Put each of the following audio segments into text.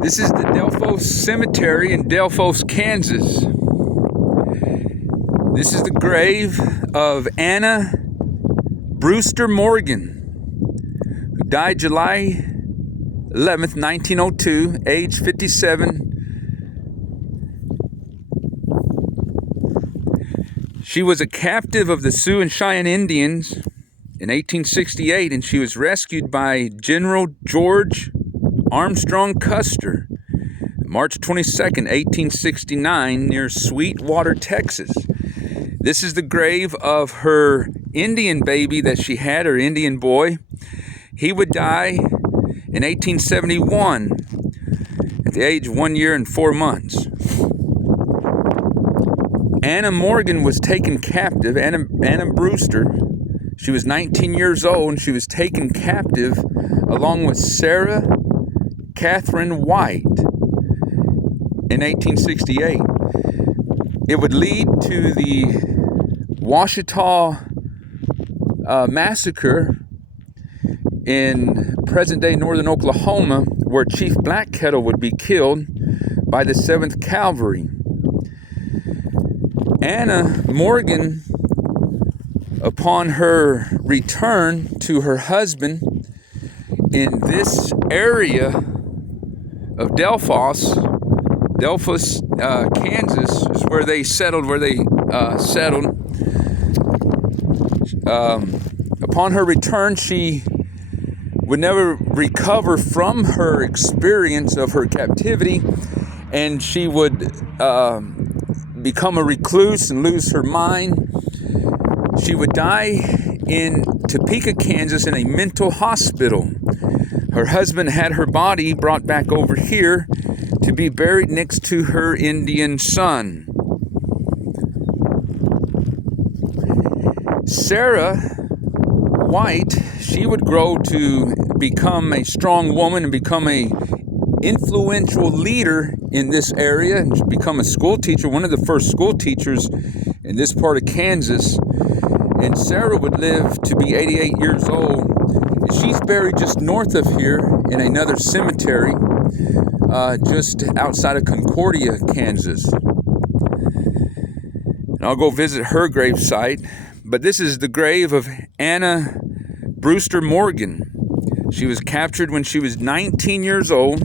This is the Delphos Cemetery in Delphos, Kansas. This is the grave of Anna Brewster Morgan, who died July 11th, 1902, age 57. She was a captive of the Sioux and Cheyenne Indians in 1868, and she was rescued by General George Armstrong Custer, March 22nd, 1869, near Sweetwater, Texas. This is the grave of her Indian baby that she had, her Indian boy. He would die in 1871 at the age of 1 year and 4 months. Anna Morgan was taken captive. Anna Brewster, she was 19 years old, and she was taken captive along with Sarah Catherine White in 1868. It would lead to the Washita massacre in present-day northern Oklahoma, where Chief Black Kettle would be killed by the 7th Cavalry. Anna Morgan, upon her return to her husband in this area of Delphos, Kansas, is where they settled. Upon her return, she would never recover from her experience of her captivity, and she would become a recluse and lose her mind. She would die in Topeka, Kansas, in a mental hospital. Her husband had her body brought back over here to be buried next to her Indian son. Sarah White, she would grow to become a strong woman and become a influential leader in this area, and become a school teacher, one of the first school teachers in this part of Kansas. And Sarah would live to be 88 years old. And she's buried just north of here in another cemetery, just outside of Concordia, Kansas. And I'll go visit her gravesite. But this is the grave of Anna Brewster Morgan. She was captured when she was 19 years old,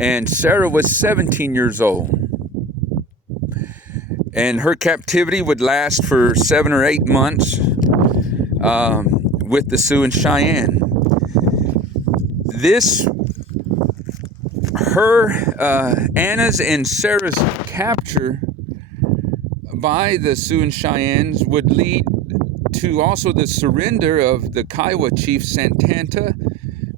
and Sarah was 17 years old. And her captivity would last for 7 or 8 months with the Sioux and Cheyenne. Anna's and Sarah's capture by the Sioux and Cheyennes would lead to also the surrender of the Kiowa chief Santanta,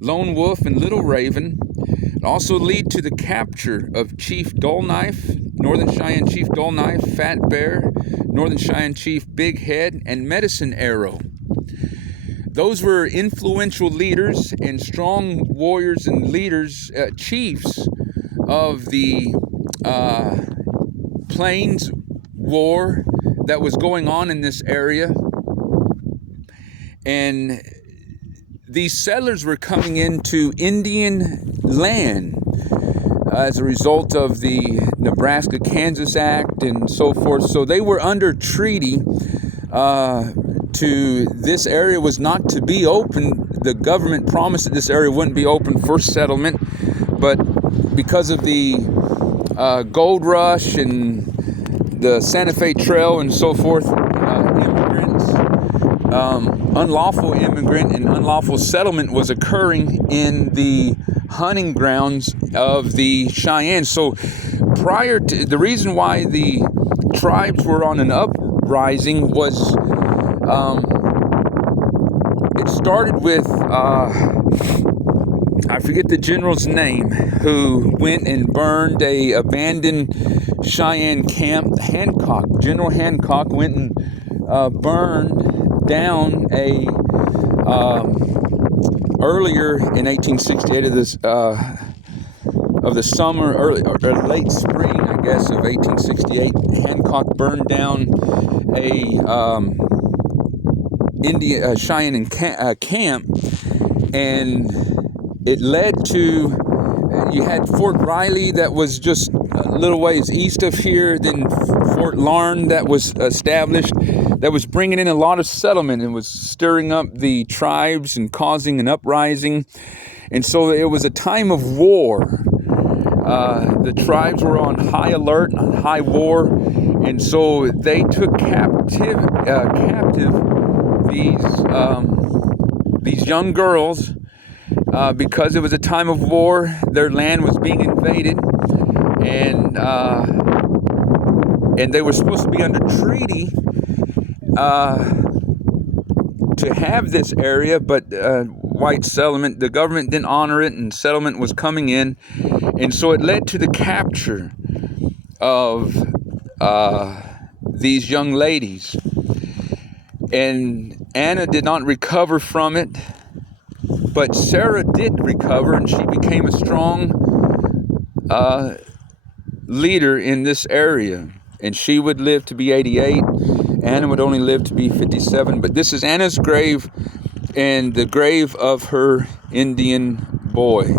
Lone Wolf, and Little Raven. It also lead to the capture of Chief Dullknife, Northern Cheyenne Chief Dullknife, Fat Bear, Northern Cheyenne Chief Big Head, and Medicine Arrow. Those were influential leaders and strong warriors and leaders, chiefs of the Plains War that was going on in this area. And these settlers were coming into Indian land as a result of the Nebraska-Kansas Act and so forth. So they were under treaty to this area was not to be open. The government promised that this area wouldn't be open for settlement, but because of the gold rush and the Santa Fe Trail and so forth, immigrants, unlawful immigrant and unlawful settlement was occurring in the hunting grounds of the Cheyenne. So prior to the reason why the tribes were on an uprising was it started with I forget the general's name, who went and burned a abandoned Cheyenne camp. General Hancock went and burned down a earlier in 1868 of the summer, early or late spring, I guess, of 1868. Hancock burned down a Cheyenne camp, and it led to you had Fort Riley that was just a little ways east of here. Then Fort Larn that was established, that was bringing in a lot of settlement and was stirring up the tribes and causing an uprising. And so it was a time of war. The tribes were on high alert, on high war, and so they took captive these young girls because it was a time of war. Their land was being invaded, and they were supposed to be under treaty to have this area, but white settlement, the government didn't honor it, and settlement was coming in, and so it led to the capture of these young ladies. And Anna did not recover from it, but Sarah did recover, and she became a strong leader in this area. And she would live to be 88. Anna would only live to be 57. But this is Anna's grave and the grave of her Indian boy.